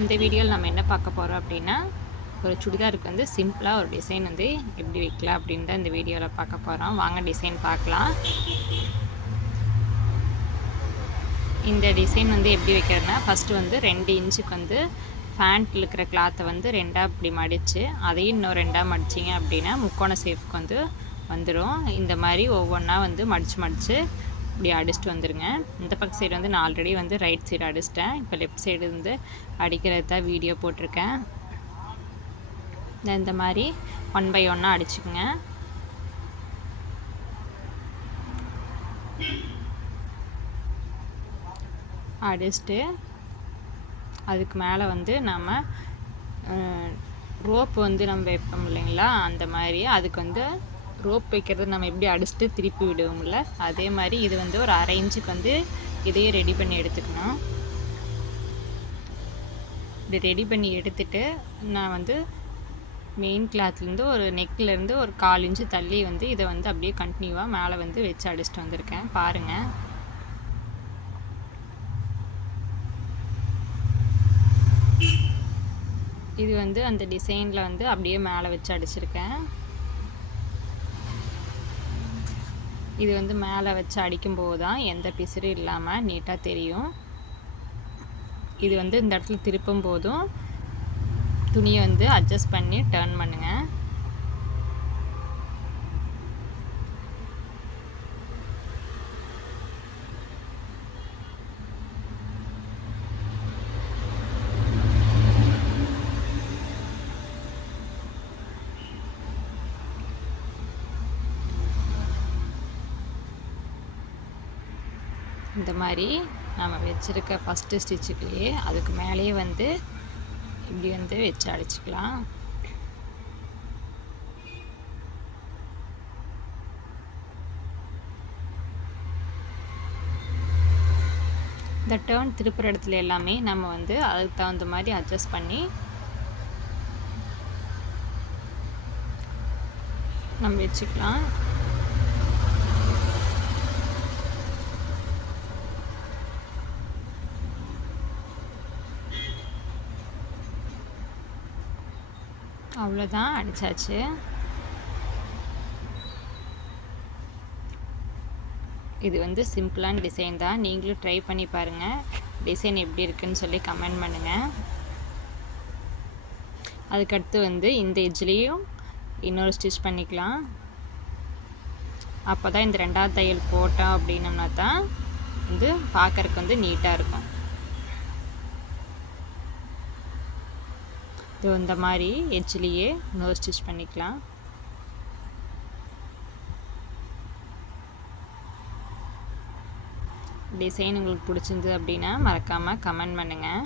இந்த வீடியோவில் நம்ம என்ன பார்க்க போகிறோம் அப்படின்னா, ஒரு சுடிதாருக்கு வந்து சிம்பிளாக ஒரு டிசைன் வந்து எப்படி வைக்கலாம் அப்படின்னு தான் இந்த வீடியோவில் பார்க்க போகிறோம். வாங்க டிசைன் பார்க்கலாம். இந்த டிசைன் வந்து எப்படி வைக்கிறதுனா, ஃபஸ்ட்டு வந்து 2 இன்ச்சுக்கு வந்து பேண்ட்டில் இருக்கிற கிளாத்தை வந்து 2ஆக இப்படி மடித்து அதையும் இன்னும் 2ஆக மடிச்சிங்க அப்படின்னா முக்கோண ஷேப்புக்கு வந்து வந்துடும். இந்த மாதிரி ஒவ்வொன்றா வந்து மடித்து இப்படி அடிச்சுட்டு வந்துடுங்க. இந்த பக்கம் சைடு வந்து நான் ஆல்ரெடி வந்து ரைட் சைடு அடிச்சிட்டேன். இப்போ லெஃப்ட் சைடு வந்து அடிக்கிறது தான் வீடியோ போட்டிருக்கேன். இந்த மாதிரி 1 by 1 அடிச்சுக்குங்க. அடிச்சுட்டு அதுக்கு மேலே வந்து நம்ம ரோப் வந்து நம்ம வைப்போம் இல்லைங்களா, அந்த மாதிரி அதுக்கு வந்து ரோப் வைக்கிறது நம்ம எப்படி அடிச்சுட்டு திருப்பி விடுவோம்ல, அதே மாதிரி இது வந்து ஒரு 1/2 இன்ச்சுக்கு வந்து இதையே ரெடி பண்ணி எடுத்துக்கணும். இப்படி ரெடி பண்ணி எடுத்துட்டு நான் வந்து மெயின் கிளாத்லேருந்து ஒரு நெக்லேருந்து ஒரு 1/4 இன்ச்சு தள்ளி வந்து இதை வந்து அப்படியே கண்டினியூவாக மேலே வந்து வச்சு அடிச்சுட்டு வந்திருக்கேன். பாருங்கள். இது வந்து அந்த டிசைனில் வந்து அப்படியே மேலே வச்சு அடிச்சிருக்கேன். இது வந்து மேலே வச்சு அடிக்கும்போது தான் எந்த பிசுறும் இல்லாமல் நீட்டாக தெரியும். இது வந்து இந்த இடத்துல திருப்பும் போதும் துணியை வந்து அட்ஜஸ்ட் பண்ணி டர்ன் பண்ணுங்கள். இந்த மாதிரி நம்ம வச்சுருக்க ஃபஸ்ட்டு ஸ்டிச்சுக்குள்ளேயே அதுக்கு மேலேயே வந்து இப்படி வந்து வச்சு அடிச்சுக்கலாம். இந்த டர்ன் திருப்புற இடத்துல எல்லாமே நம்ம வந்து அதுக்கு தகுந்த மாதிரி அட்ஜஸ்ட் பண்ணி நம்ம வச்சுக்கலாம். அவ்வளோதான், அடித்தாச்சு. இது வந்து சிம்பிளான டிசைன் தான். நீங்களும் ட்ரை பண்ணி பாருங்கள். டிசைன் எப்படி இருக்குன்னு சொல்லி கமெண்ட் பண்ணுங்கள். அதுக்கடுத்து வந்து இந்த எட்ஜ்லேயும் இன்னொரு ஸ்டிச் பண்ணிக்கலாம். அப்போ தான் இந்த 2ஆவது தையல் போட்டோம் அப்படின்னோம்னா தான் வந்து பார்க்குறக்கு வந்து நீட்டாக இருக்கும். இது இந்த மாதிரி எட்ஜ்லேயே இன்னொரு ஸ்டிச் பண்ணிக்கலாம். டிசைன் உங்களுக்கு பிடிச்சிருந்தது அப்படின்னா மறக்காமல் கமெண்ட் பண்ணுங்கள்.